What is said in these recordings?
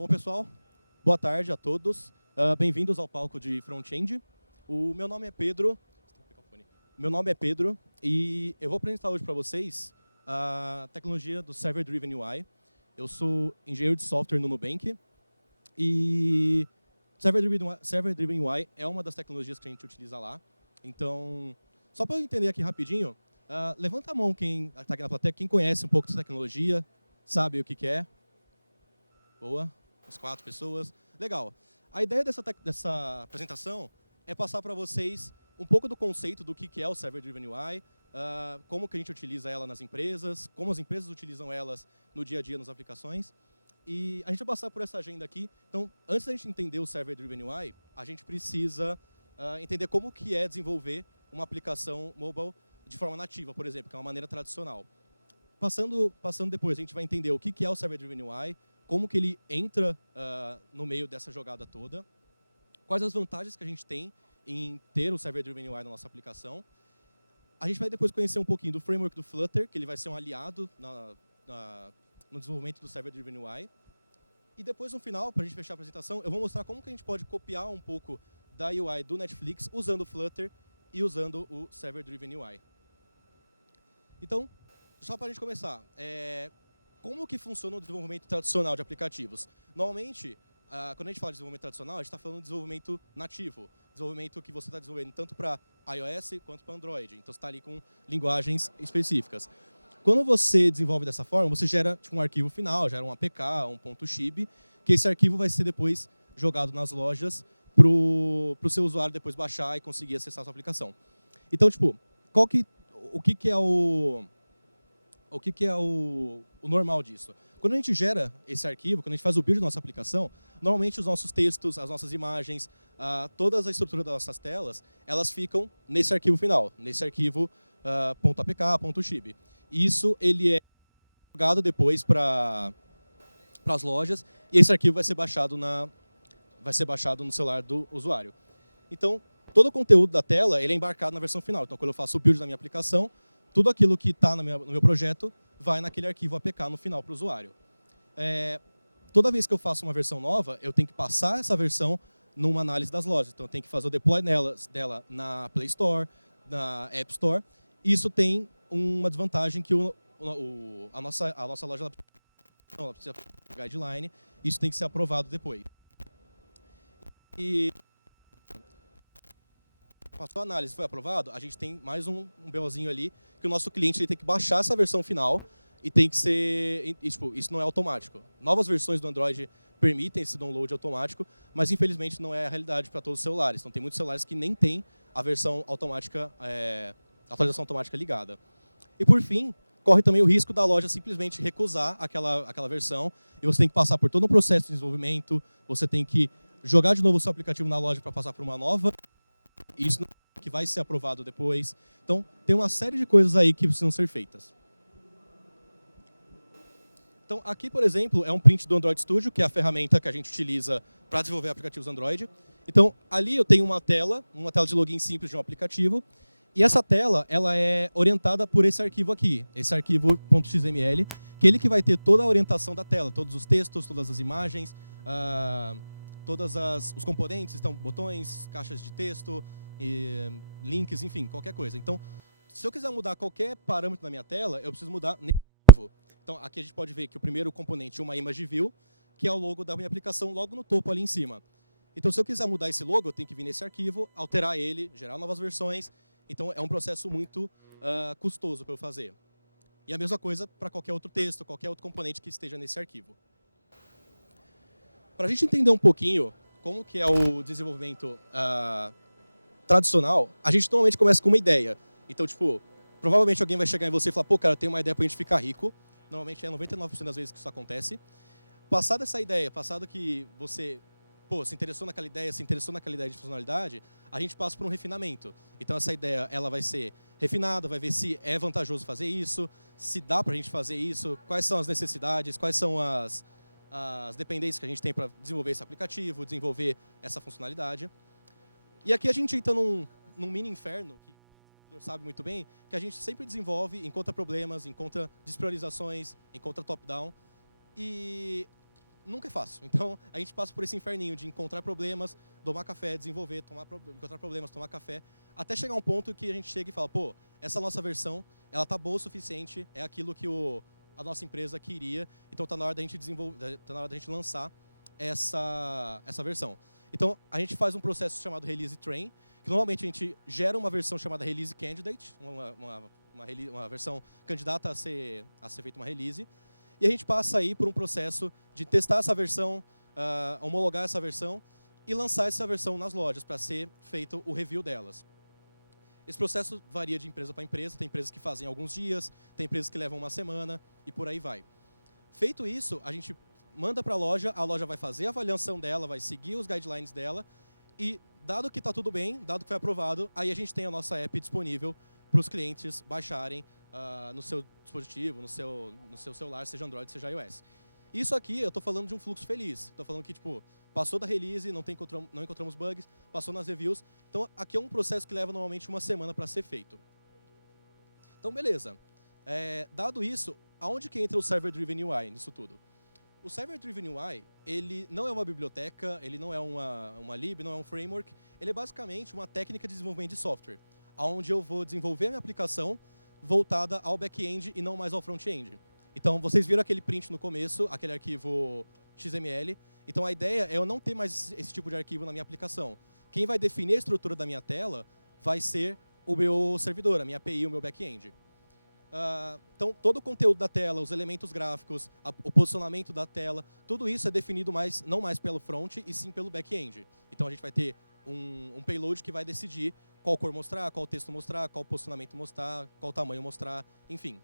Bom, pessoal, boa tarde a todos. Bem-vindos ao palco de Front-End. O meu nome é Pedro. Meu nome é Pedro e eu vou apresentar hoje para vocês a tecnologia do Server Driven UI. Eu sou engenheiro de software no Nubank e Server Driven UI é uma das tecnologias que a gente utiliza lá. Então, só para eu entender aqui rapidinho, levanta a mão quem está aqui na plateia, quem conhece um pouco dessa tecnologia, sabe o que é. Boa, as 4 pessoas. Legal. A ideia dessa apresentação é passar para vocês um pouco do conceito do que é o Server Driven UI, como que a gente utiliza ela nas empresas, como as empresas utilizam elas no dia a dia nas aplicações. E a gente vai passar por essa agenda aqui. Então, antes da gente entender o Server Driven UI, a gente precisa entender como que é desenvolver uma aplicação mobile de forma nativa, por exemplo, que é uma maneira tradicional. Passando depois, a gente vai entender o que é o Server Driven UI, como que ele entra no meio dessa jogada toda, quais as vantagens que a gente tem em ter o Server Driven UI na nossa aplicação. A gente vai depois conhecer um pouquinho do framework do Flutter, que ele vai ser um aliado no desenvolvimento do Server Driven UI. E depois, no final, para a gente fechar a apresentação, eu vou mostrar como que a gente pode copiar um pouco da UI do Netflix usando o Flutter e usando o Server Driven UI. Então, só para a gente começar, como que funciona o desenvolvimento tradicional de aplicativos? Normalmente, quando a gente fala de desenvolvimento tradicional, a gente está falando de desenvolvimento nativo. Desenvolvimento que você está desenvolvendo tanto para iOS quanto para Android. Então, você está ali com linguagens específicas. Quando você desenvolve dessa forma, você gera um arquivo final, gera um APK, um .xib, que esse arquivo vai ser depois jogado nas lojas para o seu usuário depois baixar e conseguir acessar a sua aplicação. Então, tipo, o que é o normal disso? Quando a gente gera esse arquivo, quando a gente faz o build da nossa aplicação, normalmente os nossos textos, as nossas imagens, toda a estrutura das nossas telas, elas ficam nesse arquivo final, nesse arquivo .apk, .xib. Isso ele é jogado depois para as lojas e esse arquivo vai ser baixado no celular do usuário. Então, todo o conteúdo da tela ele é embarcado na versão final. Então, quando eu faço o build da minha aplicação, tudo aquilo que está no meu projeto vai naquele arquivo APK no final para o usuário. Toda vez que eu faço uma versão nova, eu tenho que passar essa versão numa análise das lojas. Então, eu tenho que fazer o deploy dela na Play Store, na App Store. Isso tem uma desvantagem que a nossa loja ela precisa de guideline. Isso tem que ser aprovado depois. E passou a análise, foi aprovado, a gente tem mais um BOzinho ali, que o nosso cliente ele tem que baixar essa versão final e tem que ser... Isso não é automático. Novas versões do Android permitem esse download automático, mas infelizmente não é a realidade para todos os celulares. Então tem muitos celulares que nem têm a versão automática, a atualização automática ligada. E por fim, corre também o risco da loja simplesmente recusar aquela versão e você tem que passar por todo um processo de desenvolvimento, você tem que jogar de novo o seu aplicativo na loja para passar por uma nova, isso que vai ser aprovado depois. Então, tem uma série de coisas aí que precisam ser feitas. Então, aqui, por exemplo, é um print do Android Studio, que é a ferramenta que a gente utiliza para desenvolver aplicativos Android. Então, ali eu tenho uma tela de login simples de um aplicativo. E essa tela ela é orientada por esse arquivo aqui, esse arquivo .xml, que é ele que vai ter toda a orientação da tela, todos os textos, todas as imagens, todos os componentes, então botões, caixas de texto, links, enfim, qualquer coisa. Então, se eu quiser mudar qualquer parâmetro na minha tela, eu preciso mudar nesse arquivo. Então, aqui a gente pode ver que o primeiro componente é uma image view, que é o logo da minha aplicação logo no topo ali em cima. Então, se eu quiser mudar esse logo, eu tenho que vir nesse arquivo, alterar ele, gerar novas versões. Então, é um processo muito custoso para eu fazer. E a mesma coisa para qualquer outro texto, qualquer outro componente que esteja nesse arquivo. Para a gente entender um pouquinho como que é o desenvolvimento tradicional, a gente normalmente começa com uma ideia. Então, tipo, provavelmente alguém vai chegar em você e falar, pô, cara, eu tenho uma ideia para a gente ficar rico. Normalmente é 99% das vezes que isso acontece. Passado essa ideia, passado que você se interessou naquela ideia, de funcionalidade, a gente passa por um refinamento. Então, essa ideia ela vai ser refinada, vai ver se é vantajoso fazer isso, se dá para a gente fazer isso, quais são as necessidades, quais são as dependências que a gente tem para desenvolver esse aplicativo, desenvolver essa funcionalidade. E aqui a gente entra num mini inferno, que o Pedro sabe muito bem, que a gente sempre desenvolve, encontra problemas, encontra despriorizações, encontra top-down. E nunca é fácil. Então, a gente passa por esse inferninho de encontrar problemas, tomar café, desenvolver, encontrar problemas, tomar café, até chegar um ponto que a gente chega e fala, pô, essa nossa versão, ela tá boa o suficiente, é aquilo que a nossa empresa queria, então tá na hora da gente desenvolver, tá na hora da gente lançar essa versão. Então, a gente faz um processo chamado Release Train, que normalmente a gente gera uma versão chamada Release Candidate, uma versão candidata a ser feita uma release, e a gente passa aí por um processo de testar essa versão, homologar essa versão e lançar essa versão nas lojas para ser feito o review delas. Esse processo varia de empresa para empresa, tem empresas que fazem alguns dias, tem empresas que levam uma semana e por aí vai. Feito isso, a gente manda para a loja vai fazer a avaliação dela, vai seguir os guidelines dela e, dado que está tudo bem, dado que foi aprovado, aí a gente tem a nossa app disponível para os clientes baixarem no seu dispositivo, no seu celular, seja Android, seja iOS. Isso aqui, eu estou falando de um fluxo feliz. Estou falando que, tipo, passou da release, não encontramos bugs, passou nas reviews. Então, aqui é um processo que leva normalmente uma semana para ser feito. Então, beleza. Dado isso, aonde que entra o Server Driven UI nisso tudo? O Server Driven UI, ele não é uma biblioteca, ele não é uma lib, não é um framework. Ele é basicamente uma técnica de desenvolvimento de software, onde eu vou desenvolver a minha aplicação voltada ao back-end e não mais ao front-end. Então, vocês viram aquele print no começo, aquele arquivo XML. Então, a ideia é eu não ter mais esse tipo de arquivo na minha aplicação. Quem vai definir a estrutura da minha tela vai ser o meu servidor, a minha API, o meu back-end. Então, todo o conteúdo da tela, os elementos gráficos, o posicionamento da tela, tudo isso é definido não mais pelo front, e sim pelo back-end. Então, a gente vai ter um payload que vai decidir qual cor mostrar, qual texto mostrar, qual posicionamento mostrar, qual tamanho mostrar, enfim.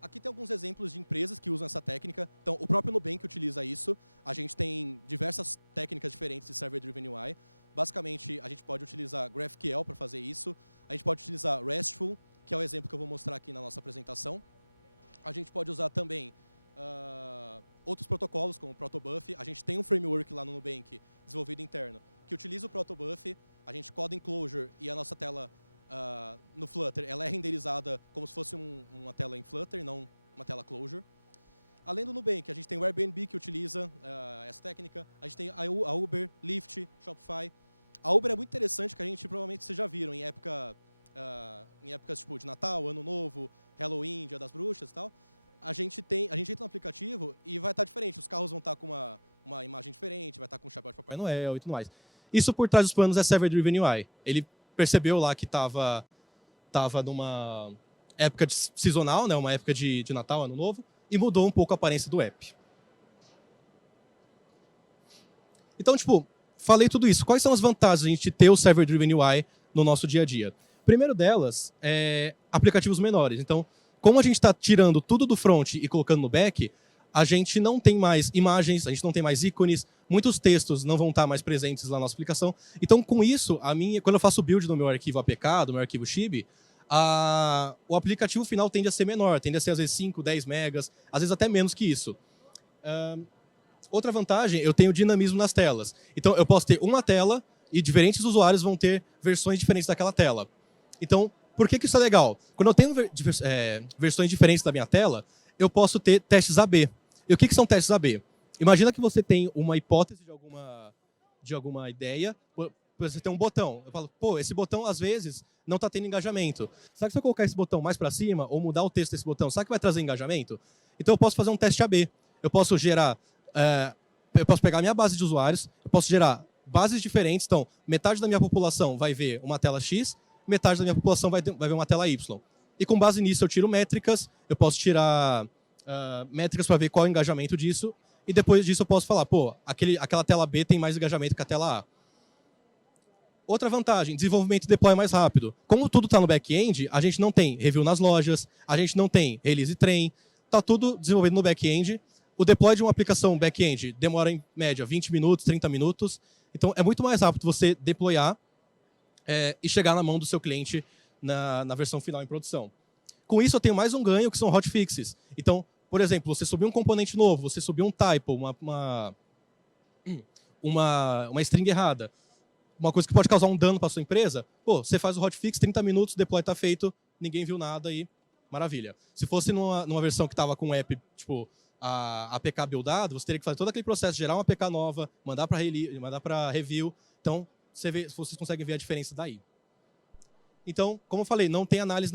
Aqui tem alguns exemplos de empresas que usam essa técnica. Então, o próprio Nubank utiliza isso. A gente tem diversas técnicas diferentes de Server Driven UI. Basicamente, a gente pode utilizar GraphQL para fazer isso. A gente pode utilizar RESTful, que é o exemplo que eu vou mostrar aqui na nossa apresentação. A gente pode usar também outros protocolos, como o Protobuf. A gente tem um framework lá no Nubank, desenvolvido interno, que utiliza o Protobuf. A gente coda em Clojure e a nossa tela no Flutter, ela é renderizada como se fosse uma tela em Flutter, não uma tela Clojure. Além do Nubank, a gente tem o Airbnb, que utiliza essa técnica. A gente tem a Uber, Lyft, Shopify. A Uber é muito interessante, que a gente provavelmente vocês já viram em épocas tipo, de Natal, Ano Novo, Halloween, Dia das Bruxas e tal. A gente entra no aplicativo e vai estar diferente. Os carros vão estar com uma imagem diferente, vai estar com o chapéu de Papai Noel e tudo mais. Isso por trás dos panos é Server Driven UI. Ele percebeu lá que estava numa época sazonal, né, uma época de Natal, Ano Novo, e mudou um pouco a aparência do app. Então, tipo, falei tudo isso. Quais são as vantagens de a gente ter o Server Driven UI no nosso dia a dia? Primeiro delas é aplicativos menores. Então, como a gente está tirando tudo do front e colocando no back, a gente não tem mais imagens, a gente não tem mais ícones, muitos textos não vão estar mais presentes na nossa aplicação. Então, com isso, quando eu faço o build do meu arquivo APK, do meu arquivo Chib, o aplicativo final tende a ser menor, tende a ser às vezes 5, 10 megas, às vezes até menos que isso. Outra vantagem, eu tenho dinamismo nas telas. Então, eu posso ter uma tela e diferentes usuários vão ter versões diferentes daquela tela. Então, por que isso é legal? Quando eu tenho versões diferentes da minha tela, eu posso ter testes AB. E o que são testes AB? Imagina que você tem uma hipótese de alguma ideia, você tem um botão. Eu falo, pô, esse botão, às vezes, não está tendo engajamento. Será que se eu colocar esse botão mais para cima, ou mudar o texto desse botão, será que vai trazer engajamento? Então, eu posso fazer um teste AB. Eu posso gerar... eu posso pegar a minha base de usuários, eu posso gerar bases diferentes. Então, metade da minha população vai ver uma tela X, metade da minha população vai ver uma tela Y. E com base nisso, eu tiro métricas, eu posso tirar métricas para ver qual é o engajamento disso, e depois disso eu posso falar, pô, aquela tela B tem mais engajamento que a tela A. Outra vantagem, desenvolvimento e deploy mais rápido. Como tudo está no back-end, a gente não tem review nas lojas, a gente não tem release train, está tudo desenvolvido no back-end. O deploy de uma aplicação back-end demora, em média, 20 minutos, 30 minutos. Então, é muito mais rápido você deployar e chegar na mão do seu cliente na versão final em produção. Com isso, eu tenho mais um ganho, que são hotfixes. Então, por exemplo, você subiu um componente novo, você subiu um typo, uma string errada, uma coisa que pode causar um dano para sua empresa, pô, você faz o hotfix, 30 minutos, o deploy está feito, ninguém viu nada e maravilha. Se fosse numa versão que estava com o app, tipo, a APK buildada, você teria que fazer todo aquele processo, gerar uma APK nova, mandar para review. Então, vocês conseguem ver a diferença daí. Então, como eu falei, não tem análise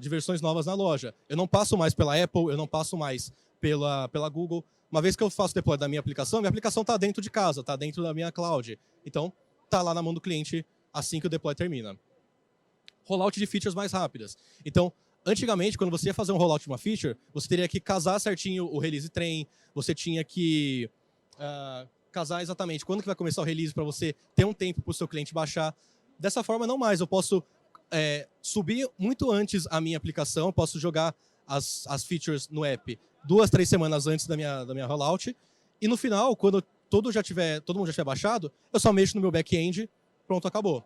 de versões novas na loja. Eu não passo mais pela Apple, eu não passo mais pela Google. Uma vez que eu faço deploy da minha aplicação está dentro de casa, está dentro da minha cloud. Então, está lá na mão do cliente assim que o deploy termina. Rollout de features mais rápidas. Então, antigamente, quando você ia fazer um rollout de uma feature, você teria que casar certinho o release train, você tinha que casar exatamente quando que vai começar o release para você ter um tempo para o seu cliente baixar. Dessa forma, não mais. Eu posso subir muito antes a minha aplicação, posso jogar as features no app 2, 3 semanas antes da minha rollout, e no final, quando todo mundo já tiver baixado, eu só mexo no meu back-end, pronto, acabou.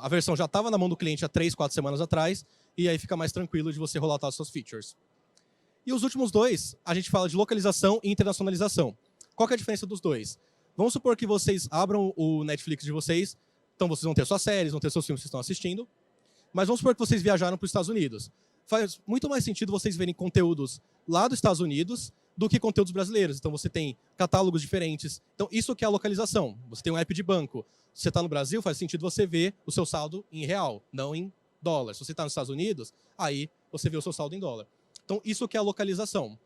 A versão já estava na mão do cliente há 3, 4 semanas atrás, e aí fica mais tranquilo de você rolar as suas features. E os últimos dois, a gente fala de localização e internacionalização. Qual que é a diferença dos dois? Vamos supor que vocês abram o Netflix de vocês, então vocês vão ter suas séries, vão ter seus filmes que estão assistindo, mas vamos supor que vocês viajaram para os Estados Unidos. Faz muito mais sentido vocês verem conteúdos lá dos Estados Unidos do que conteúdos brasileiros. Então você tem catálogos diferentes. Então isso que é a localização. Você tem um app de banco. Se você está no Brasil, faz sentido você ver o seu saldo em real, não em dólar. Se você está nos Estados Unidos, aí você vê o seu saldo em dólar. Então isso que é a localização.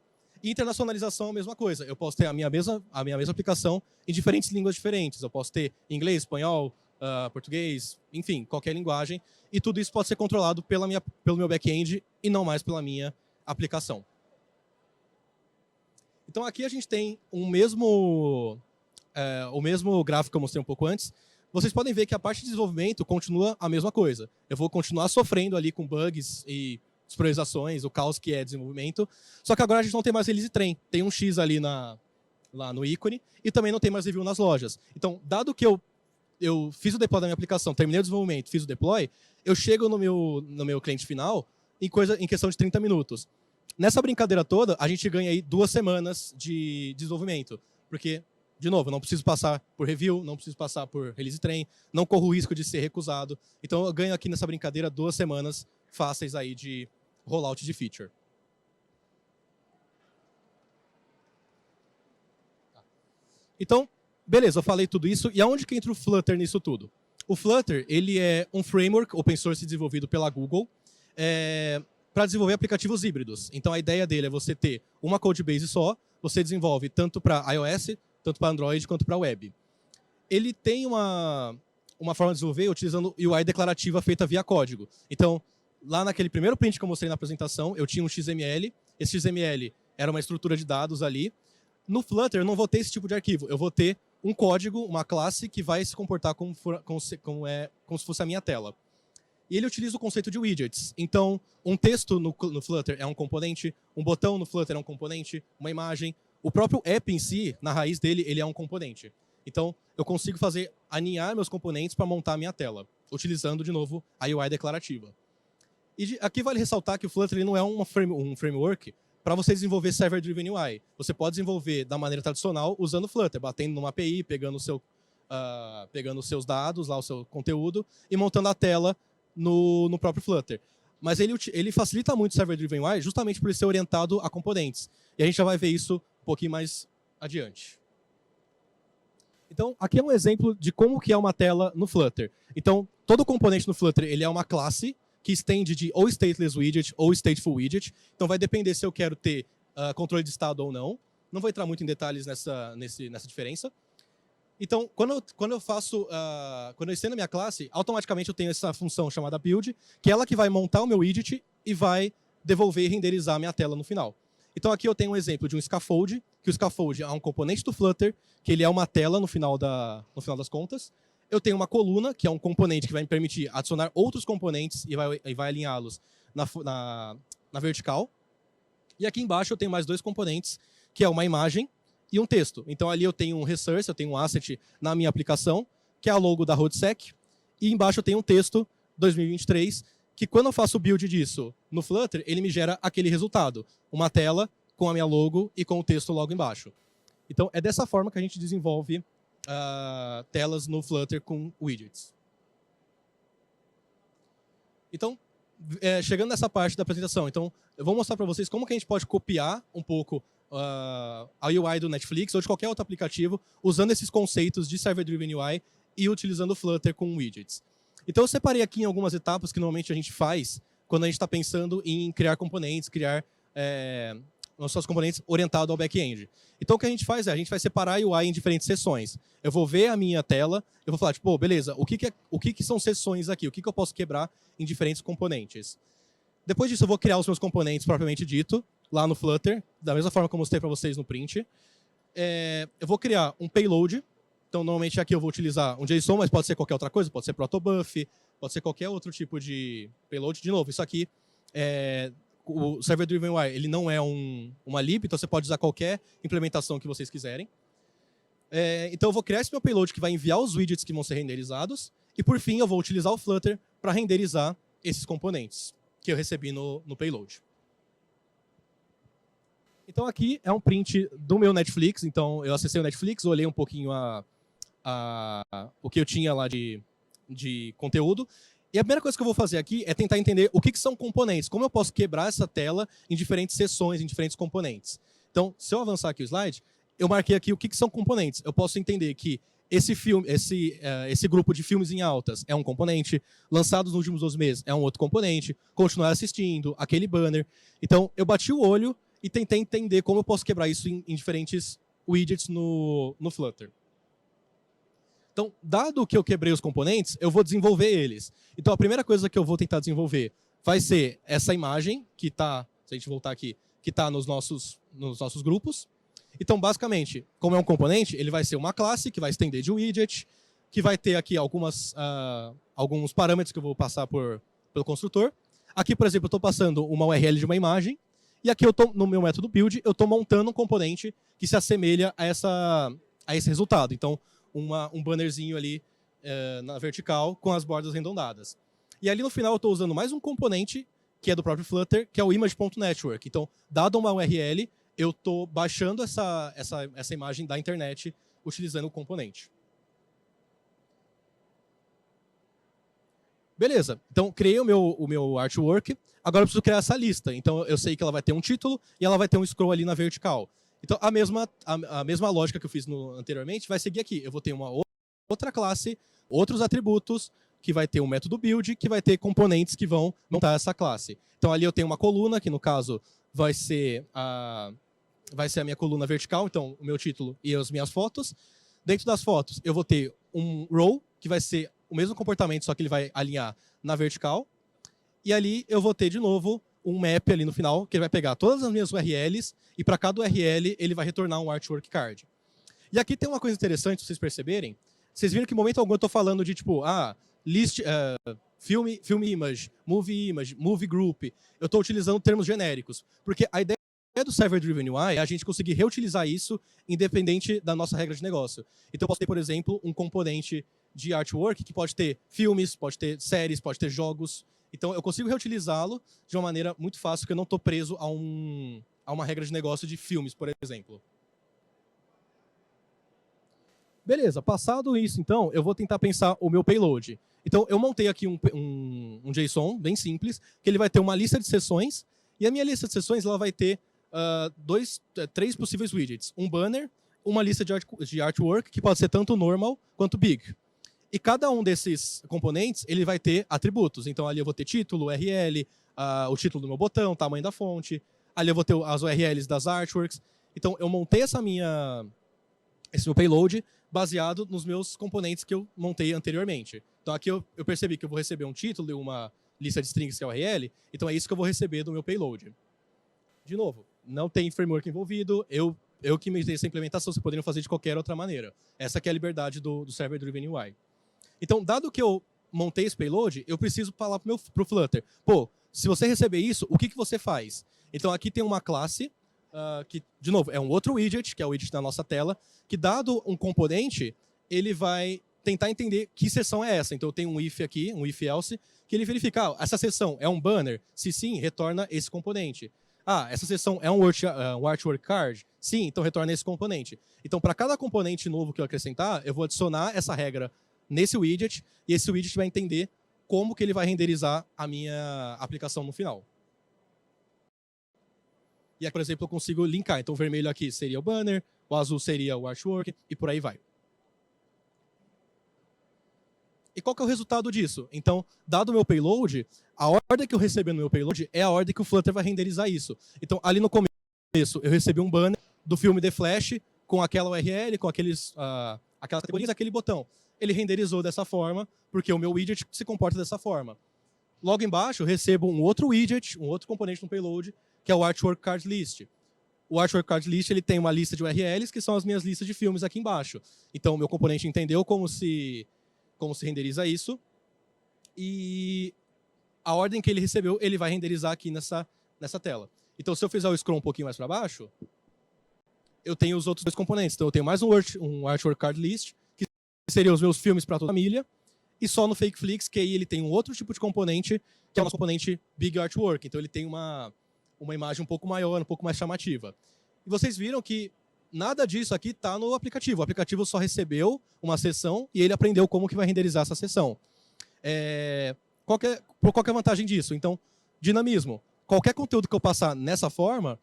E internacionalização é a mesma coisa. Eu posso ter a minha mesma aplicação em diferentes línguas diferentes. Eu posso ter inglês, espanhol, português, enfim, qualquer linguagem. E tudo isso pode ser controlado pelo meu back-end e não mais pela minha aplicação. Então aqui a gente tem o mesmo gráfico que eu mostrei um pouco antes. Vocês podem ver que a parte de desenvolvimento continua a mesma coisa. Eu vou continuar sofrendo ali com bugs e despriorizações, o caos que é desenvolvimento. Só que agora a gente não tem mais release train. Tem um X ali lá no ícone e também não tem mais review nas lojas. Então, dado que eu fiz o deploy da minha aplicação, terminei o desenvolvimento, fiz o deploy, eu chego no meu cliente final em questão de 30 minutos. Nessa brincadeira toda, a gente ganha aí 2 semanas de desenvolvimento. Porque, de novo, não preciso passar por review, não preciso passar por release train, não corro o risco de ser recusado. Então, eu ganho aqui nessa brincadeira 2 semanas fáceis aí de rollout de feature. Então, beleza, eu falei tudo isso. E aonde que entra o Flutter nisso tudo? O Flutter, ele é um framework open source desenvolvido pela Google para desenvolver aplicativos híbridos. Então, a ideia dele é você ter uma codebase só, você desenvolve tanto para iOS, tanto para Android, quanto para web. Ele tem uma forma de desenvolver utilizando UI declarativa feita via código. Então, lá naquele primeiro print que eu mostrei na apresentação, eu tinha um XML. Esse XML era uma estrutura de dados ali. No Flutter, eu não vou ter esse tipo de arquivo. Eu vou ter um código, uma classe, que vai se comportar como se fosse a minha tela. E ele utiliza o conceito de widgets. Então, um texto no Flutter é um componente, um botão no Flutter é um componente, uma imagem. O próprio app em si, na raiz dele, ele é um componente. Então, eu consigo aninhar meus componentes para montar a minha tela, utilizando, de novo, a UI declarativa. E aqui vale ressaltar que o Flutter ele não é um framework para você desenvolver Server-Driven UI. Você pode desenvolver da maneira tradicional usando o Flutter, batendo numa API, pegando os seus dados, lá, o seu conteúdo, e montando a tela no próprio Flutter. Mas ele facilita muito o Server-Driven UI justamente por ele ser orientado a componentes. E a gente já vai ver isso um pouquinho mais adiante. Então, aqui é um exemplo de como que é uma tela no Flutter. Então, todo componente no Flutter ele é uma classe que estende de ou stateless widget ou stateful widget. Então, vai depender se eu quero ter controle de estado ou não. Não vou entrar muito em detalhes nessa diferença. Então, quando eu estendo a minha classe, automaticamente eu tenho essa função chamada build, que é ela que vai montar o meu widget e vai devolver e renderizar a minha tela no final. Então, aqui eu tenho um exemplo de um scaffold, que o scaffold é um componente do Flutter, que ele é uma tela no final das contas. Eu tenho uma coluna, que é um componente que vai me permitir adicionar outros componentes e vai alinhá-los na vertical. E aqui embaixo eu tenho mais 2 componentes, que é uma imagem e um texto. Então ali eu tenho um resource, eu tenho um asset na minha aplicação, que é a logo da Roadsec. E embaixo eu tenho um texto 2023, que quando eu faço o build disso no Flutter, ele me gera aquele resultado. Uma tela com a minha logo e com o texto logo embaixo. Então é dessa forma que a gente desenvolve telas no Flutter com widgets. Então, chegando nessa parte da apresentação, então eu vou mostrar para vocês como que a gente pode copiar um pouco a UI do Netflix ou de qualquer outro aplicativo usando esses conceitos de Server-Driven UI e utilizando o Flutter com widgets. Então eu separei aqui em algumas etapas que normalmente a gente faz quando a gente está pensando em criar componentes, criar nossos componentes orientados ao back-end. Então o que a gente faz é, a gente vai separar a UI em diferentes seções. Eu vou ver a minha tela, eu vou falar, tipo, beleza, o que são seções aqui? O que eu posso quebrar em diferentes componentes? Depois disso, eu vou criar os meus componentes propriamente dito, lá no Flutter, da mesma forma que eu mostrei para vocês no print. Eu vou criar um payload. Então, normalmente aqui eu vou utilizar um JSON, mas pode ser qualquer outra coisa, pode ser protobuf, pode ser qualquer outro tipo de payload. De novo, isso aqui, o Server-Driven UI, ele não é uma lib, então você pode usar qualquer implementação que vocês quiserem. Então, eu vou criar esse meu payload que vai enviar os widgets que vão ser renderizados. E, por fim, eu vou utilizar o Flutter para renderizar esses componentes que eu recebi no payload. Então, aqui é um print do meu Netflix. Então, eu acessei o Netflix, olhei um pouquinho o que eu tinha lá de conteúdo. E a primeira coisa que eu vou fazer aqui é tentar entender o que são componentes. Como eu posso quebrar essa tela em diferentes seções, em diferentes componentes. Então, se eu avançar aqui o slide, eu marquei aqui o que são componentes. Eu posso entender que esse grupo de filmes em altas é um componente, lançados nos últimos 12 meses é um outro componente, continuar assistindo, aquele banner. Então, eu bati o olho e tentei entender como eu posso quebrar isso em diferentes widgets no Flutter. Então, dado que eu quebrei os componentes, eu vou desenvolver eles. Então, a primeira coisa que eu vou tentar desenvolver vai ser essa imagem, que está, se a gente voltar aqui, que está nos nossos grupos. Então, basicamente, como é um componente, ele vai ser uma classe que vai estender de widget, que vai ter aqui alguns parâmetros que eu vou passar pelo construtor. Aqui, por exemplo, eu estou passando uma URL de uma imagem, e aqui no meu método build, eu estou montando um componente que se assemelha a esse resultado. Então, um bannerzinho ali na vertical com as bordas arredondadas. E ali no final eu estou usando mais um componente, que é do próprio Flutter, que é o image.network. Então, dado uma URL, eu estou baixando essa imagem da internet utilizando o componente. Beleza, então criei o meu artwork, agora eu preciso criar essa lista. Então eu sei que ela vai ter um título e ela vai ter um scroll ali na vertical. Então a mesma lógica que eu fiz anteriormente vai seguir aqui. Eu vou ter uma outra classe, outros atributos, que vai ter um método build, que vai ter componentes que vão montar essa classe. Então ali eu tenho uma coluna, que no caso vai ser a minha coluna vertical, então o meu título e as minhas fotos. Dentro das fotos eu vou ter um row, que vai ser o mesmo comportamento, só que ele vai alinhar na vertical. E ali eu vou ter de novo um map ali no final, que ele vai pegar todas as minhas URLs, e para cada URL ele vai retornar um artwork card. E aqui tem uma coisa interessante, se vocês perceberem. Vocês viram que em momento algum eu estou falando de tipo, list, filme image, movie group. Eu estou utilizando termos genéricos. Porque a ideia do Server-Driven UI é a gente conseguir reutilizar isso independente da nossa regra de negócio. Então eu posso ter, por exemplo, um componente de artwork que pode ter filmes, pode ter séries, pode ter jogos. Então eu consigo reutilizá-lo de uma maneira muito fácil, porque eu não estou preso a uma regra de negócio de filmes, por exemplo. Beleza, passado isso, então, eu vou tentar pensar o meu payload. Então, eu montei aqui um JSON bem simples, que ele vai ter uma lista de sessões, e a minha lista de sessões ela vai ter três possíveis widgets. Um banner, uma lista de artwork, que pode ser tanto normal quanto big. E cada um desses componentes, ele vai ter atributos. Então, ali eu vou ter título, URL, o título do meu botão, o tamanho da fonte. Ali eu vou ter as URLs das artworks. Então, eu montei esse meu payload baseado nos meus componentes que eu montei anteriormente. Então, aqui eu percebi que eu vou receber um título e uma lista de strings que é URL. Então, é isso que eu vou receber do meu payload. De novo, não tem framework envolvido. Eu que inventei essa implementação, vocês poderiam fazer de qualquer outra maneira. Essa que é a liberdade do Server-Driven UI. Então, dado que eu montei esse payload, eu preciso falar para o Flutter. Pô, se você receber isso, o que você faz? Então, aqui tem uma classe, que, de novo, é um outro widget, que é o widget da nossa tela, que, dado um componente, ele vai tentar entender que seção é essa. Então, eu tenho um if aqui, um if-else, que ele verifica, essa seção é um banner? Se sim, retorna esse componente. Essa seção é um artwork card? Sim, então retorna esse componente. Então, para cada componente novo que eu acrescentar, eu vou adicionar essa regra nesse widget, e esse widget vai entender como que ele vai renderizar a minha aplicação no final. E aqui, por exemplo, eu consigo linkar. Então, o vermelho aqui seria o banner, o azul seria o artwork, e por aí vai. E qual que é o resultado disso? Então, dado o meu payload, a ordem que eu recebi no meu payload é a ordem que o Flutter vai renderizar isso. Então, ali no começo, eu recebi um banner do filme The Flash com aquela URL, com aquelas categorias, aquele botão. Ele renderizou dessa forma, porque o meu widget se comporta dessa forma. Logo embaixo, eu recebo um outro widget, um outro componente no payload, que é o Artwork Card List. O Artwork Card List ele tem uma lista de URLs, que são as minhas listas de filmes aqui embaixo. Então, o meu componente entendeu como se renderiza isso. E a ordem que ele recebeu, ele vai renderizar aqui nessa tela. Então, se eu fizer o scroll um pouquinho mais para baixo, eu tenho os outros dois componentes. Então, eu tenho mais um Artwork Card List, que seriam os meus filmes para toda a família. E só no FakeFlix, que aí ele tem um outro tipo de componente, que é o nosso componente Big Artwork. Então, ele tem uma imagem um pouco maior, um pouco mais chamativa. E vocês viram que nada disso aqui está no aplicativo. O aplicativo só recebeu uma seção e ele aprendeu como que vai renderizar essa seção. Qual que é a vantagem disso? Então, dinamismo. Qualquer conteúdo que eu passar nessa forma,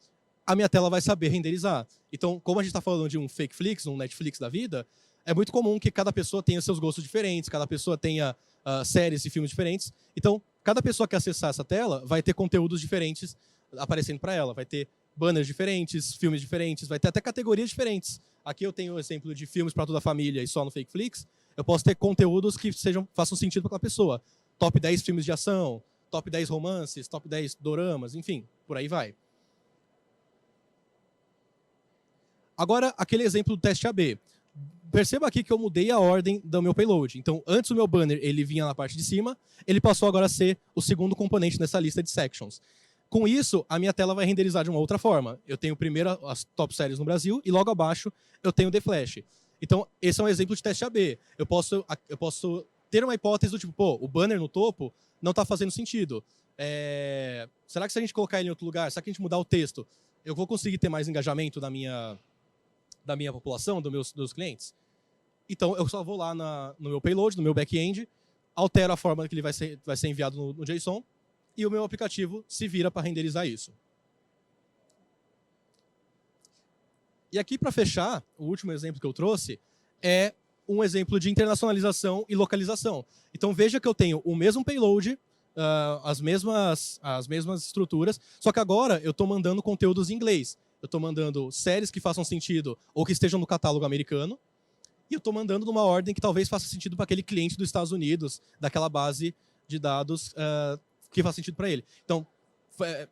a minha tela vai saber renderizar. Então, como a gente está falando de um FakeFlix, um Netflix da vida, é muito comum que cada pessoa tenha seus gostos diferentes, cada pessoa tenha séries e filmes diferentes. Então, cada pessoa que acessar essa tela vai ter conteúdos diferentes aparecendo para ela. Vai ter banners diferentes, filmes diferentes, vai ter até categorias diferentes. Aqui eu tenho um exemplo de filmes para toda a família e só no FakeFlix. Eu posso ter conteúdos que façam sentido para aquela pessoa. Top 10 filmes de ação, top 10 romances, top 10 doramas, enfim, por aí vai. Agora, aquele exemplo do teste AB. Perceba aqui que eu mudei a ordem do meu payload. Então, antes o meu banner ele vinha na parte de cima, ele passou agora a ser o segundo componente nessa lista de sections. Com isso, a minha tela vai renderizar de uma outra forma. Eu tenho primeiro as top séries no Brasil e logo abaixo eu tenho The Flash. Então, esse é um exemplo de teste AB. Eu posso ter uma hipótese do tipo, pô, o banner no topo não está fazendo sentido. Será que se a gente colocar ele em outro lugar, será que a gente mudar o texto, eu vou conseguir ter mais engajamento da minha população, dos clientes? Então, eu só vou lá no meu payload, no meu back-end, altero a forma que ele vai ser enviado no JSON, e o meu aplicativo se vira para renderizar isso. E aqui, para fechar, o último exemplo que eu trouxe é um exemplo de internacionalização e localização. Então, veja que eu tenho o mesmo payload, as mesmas estruturas, só que agora eu estou mandando conteúdos em inglês. Eu estou mandando séries que façam sentido ou que estejam no catálogo americano, e eu estou mandando numa ordem que talvez faça sentido para aquele cliente dos Estados Unidos, daquela base de dados que faz sentido para ele. Então,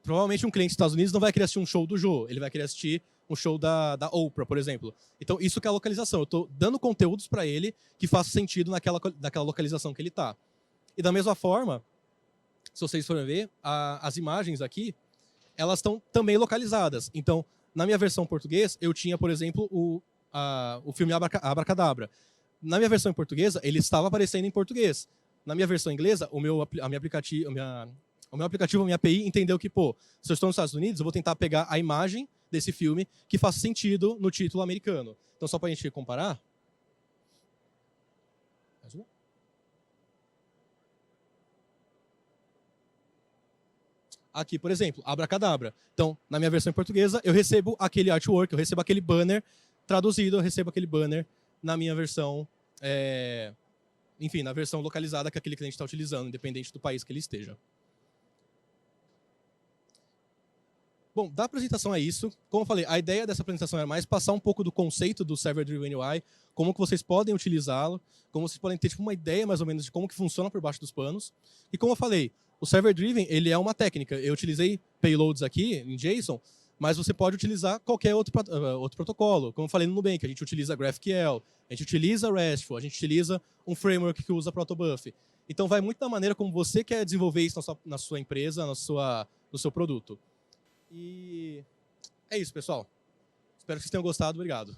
provavelmente um cliente dos Estados Unidos não vai querer assistir um show do Jô, ele vai querer assistir um show da Oprah, por exemplo. Então, isso que é a localização. Eu estou dando conteúdos para ele que façam sentido naquela localização que ele está. E da mesma forma, se vocês forem ver, as imagens aqui, elas estão também localizadas. Então, na minha versão em português, eu tinha, por exemplo, o filme Abracadabra. Na minha versão em portuguesa, ele estava aparecendo em português. Na minha versão inglesa, o meu aplicativo, a minha API, entendeu que, pô, se eu estou nos Estados Unidos, eu vou tentar pegar a imagem desse filme que faça sentido no título americano. Então, só para a gente comparar. Aqui, por exemplo, Abracadabra. Então, na minha versão em portuguesa, eu recebo aquele artwork, eu recebo aquele banner traduzido, eu recebo aquele banner na minha versão, enfim, na versão localizada que aquele cliente está utilizando, independente do país que ele esteja. Bom, da apresentação é isso. Como eu falei, a ideia dessa apresentação era mais passar um pouco do conceito do Server Driven UI, como que vocês podem utilizá-lo, como vocês podem ter tipo, uma ideia mais ou menos de como que funciona por baixo dos panos. E como eu falei, o Server Driven ele é uma técnica. Eu utilizei payloads aqui em JSON, mas você pode utilizar qualquer outro protocolo. Como eu falei no Nubank, a gente utiliza GraphQL, a gente utiliza RESTful, a gente utiliza um framework que usa Protobuf. Então vai muito da maneira como você quer desenvolver isso na sua empresa, no seu produto. E é isso, pessoal. Espero que vocês tenham gostado. Obrigado.